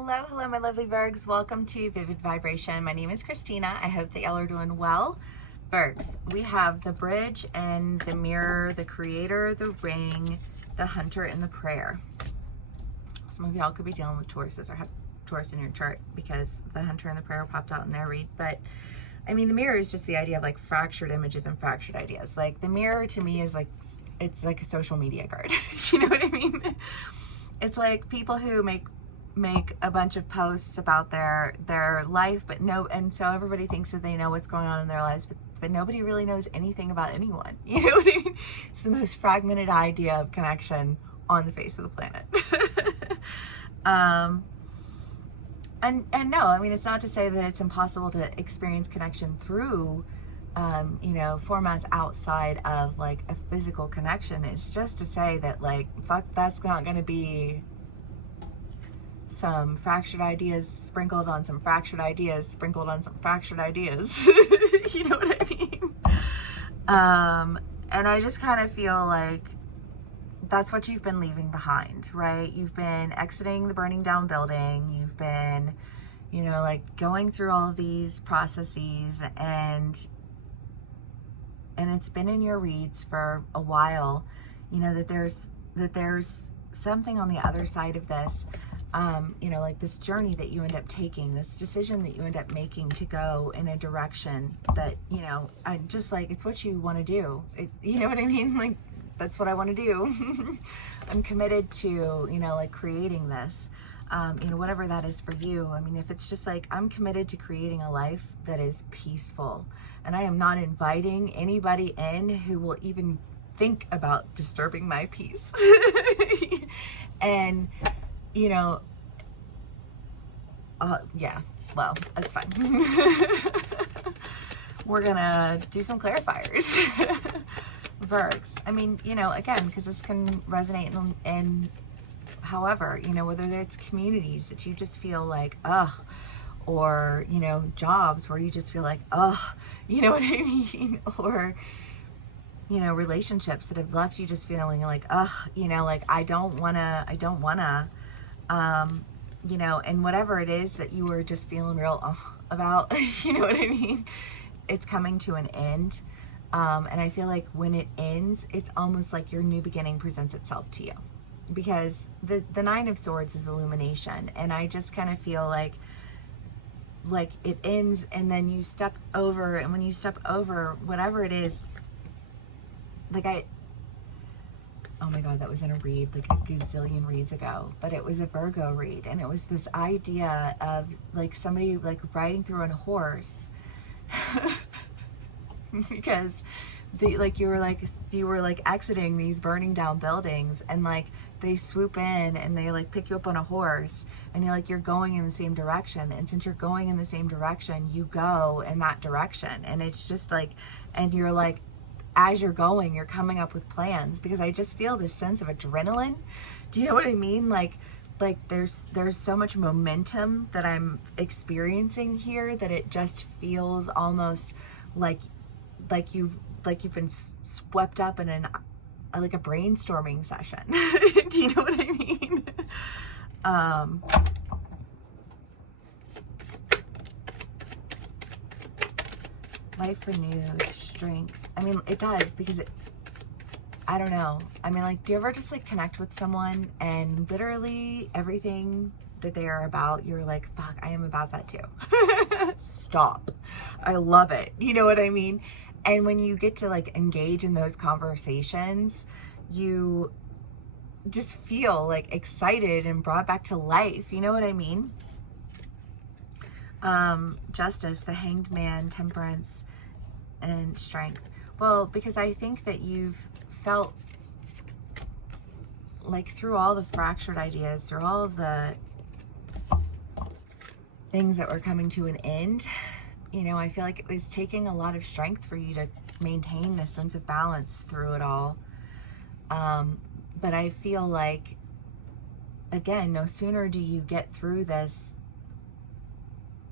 Hello, hello, my lovely Virgs. Welcome to Vivid Vibration. My name is Christina. I hope that y'all are doing well. Virgs, we have the bridge and the mirror, the creator, the ring, the hunter, and the prayer. Some of y'all could be dealing with Tauruses or have Taurus in your chart because the hunter and the prayer popped out in their read. But I mean, the mirror is just the idea of like fractured images and fractured ideas. Like the mirror to me is like, it's like a social media card. You know what I mean? It's like people who make a bunch of posts about their life, but and so everybody thinks that they know what's going on in their lives, but nobody really knows anything about anyone. You know what I mean? It's the most fragmented idea of connection on the face of the planet. And no, I mean, it's not to say that it's impossible to experience connection through formats outside of like a physical connection. It's just to say that like, fuck, that's not going to be some fractured ideas sprinkled on some fractured ideas sprinkled on some fractured ideas. You know what I mean? And I just kind of feel like that's what you've been leaving behind, right? You've been exiting the burning down building. You've been, like going through all of these processes, and it's been in your reads for a while, that there's something on the other side of this, like this journey that you end up taking, this decision that you end up making to go in a direction that, I just like, it's what you want to do. You know what I mean? Like, that's what I want to do. I'm committed to, like creating this, whatever that is for you. I mean, if it's just like, I'm committed to creating a life that is peaceful, and I am not inviting anybody in who will even think about disturbing my peace. And, yeah, well, that's fine. We're gonna do some clarifiers. Virgs, I mean, again, because this can resonate in however, whether it's communities that you just feel like, ugh, or, jobs where you just feel like, ugh, you know what I mean? Or, relationships that have left you just feeling like, ugh, like I don't wanna, and whatever it is that you were just feeling real about, you know what I mean? It's coming to an end. And I feel like when it ends, it's almost like your new beginning presents itself to you, because the Nine of Swords is illumination. And I just kind of feel like it ends, and then you step over, and when you step over whatever it is, like oh my God, that was in a read like a gazillion reads ago, but it was a Virgo read, and it was this idea of like somebody like riding through on a horse. Because you were like exiting these burning down buildings, and like they swoop in and they like pick you up on a horse, and you're going in the same direction, and since you're going in the same direction, you go in that direction. And it's just like, and you're like, as you're going, you're coming up with plans, because I just feel this sense of adrenaline. Do you know what I mean? Like there's so much momentum that I'm experiencing here that it just feels almost like you've been swept up in like a brainstorming session. Do you know what I mean? Life renewed, strength. I mean, it does, because I don't know. I mean, like, do you ever just like connect with someone and literally everything that they are about, you're like, fuck, I am about that too. Stop. I love it. You know what I mean? And when you get to like engage in those conversations, you just feel like excited and brought back to life. You know what I mean? Justice, the Hanged Man, Temperance, and Strength. Well, because I think that you've felt like through all the fractured ideas, through all of the things that were coming to an end, I feel like it was taking a lot of strength for you to maintain a sense of balance through it all. But I feel like, again, no sooner do you get through this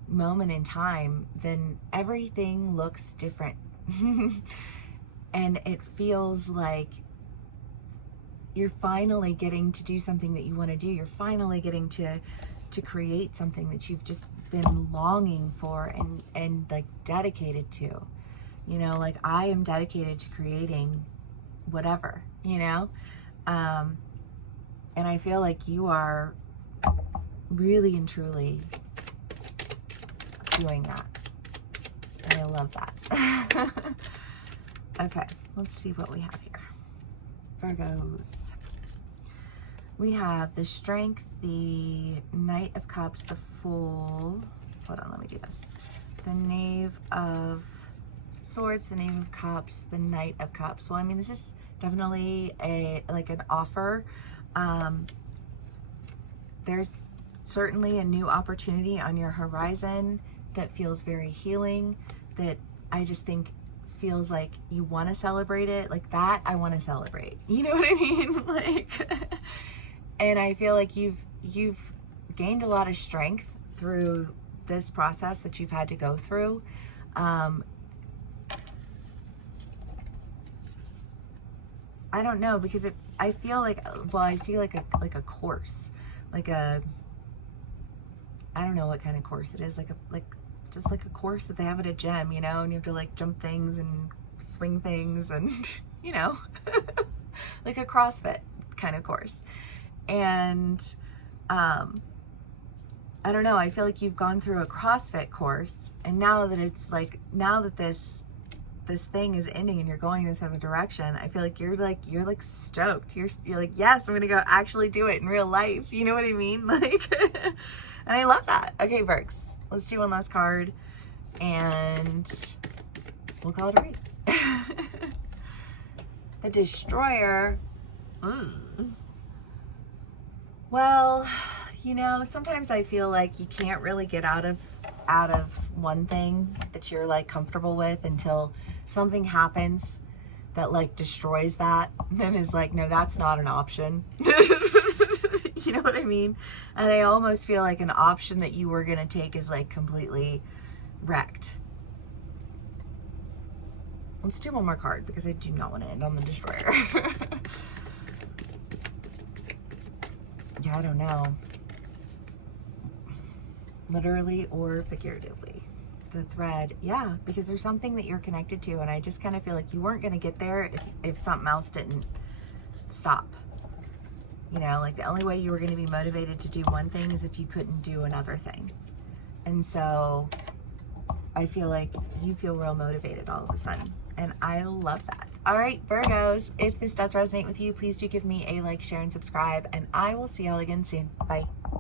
moment in time, then everything looks different. And it feels like you're finally getting to do something that you want to do. You're finally getting to to create something that you've just been longing for and like dedicated to. You know, like I am dedicated to creating whatever, you know? And I feel like you are really and truly doing that. And I love that. Okay, let's see what we have here. Virgos. We have the Strength, the Knight of Cups, the Fool. Hold on, let me do this. The Knave of Swords, the Knave of Cups, the Knight of Cups. Well, I mean, this is definitely like an offer. There's certainly a new opportunity on your horizon that feels very healing, that I just think feels like you want to celebrate it. Like that, I want to celebrate. You know what I mean? Like, and I feel like you've gained a lot of strength through this process that you've had to go through. I don't know, because I feel like, well, I see like a course, like I don't know what kind of course it is, just like a course that they have at a gym, you know, and you have to like jump things and swing things and, you know, like a CrossFit kind of course. And I don't know, I feel like you've gone through a CrossFit course, and now that it's like, now that this thing is ending and you're going this other direction, I feel like you're like stoked. You're like, yes, I'm gonna go actually do it in real life. You know what I mean? Like, and I love that. Okay, Virgs, let's do one last card and we'll call it a read. The Destroyer. Well, you know, sometimes I feel like you can't really get out of one thing that you're like comfortable with until something happens that like destroys that, and then is like, no, that's not an option. You know what I mean? And I almost feel like an option that you were gonna take is like completely wrecked. Let's do one more card because I do not want to end on the Destroyer. Yeah, I don't know. Literally or figuratively. The Thread, yeah, because there's something that you're connected to, and I just kind of feel like you weren't going to get there if something else didn't stop. You know, like the only way you were going to be motivated to do one thing is if you couldn't do another thing. And so I feel like you feel real motivated all of a sudden, and I love that. All right, Virgos, if this does resonate with you, please do give me a like, share, and subscribe, and I will see y'all again soon. Bye.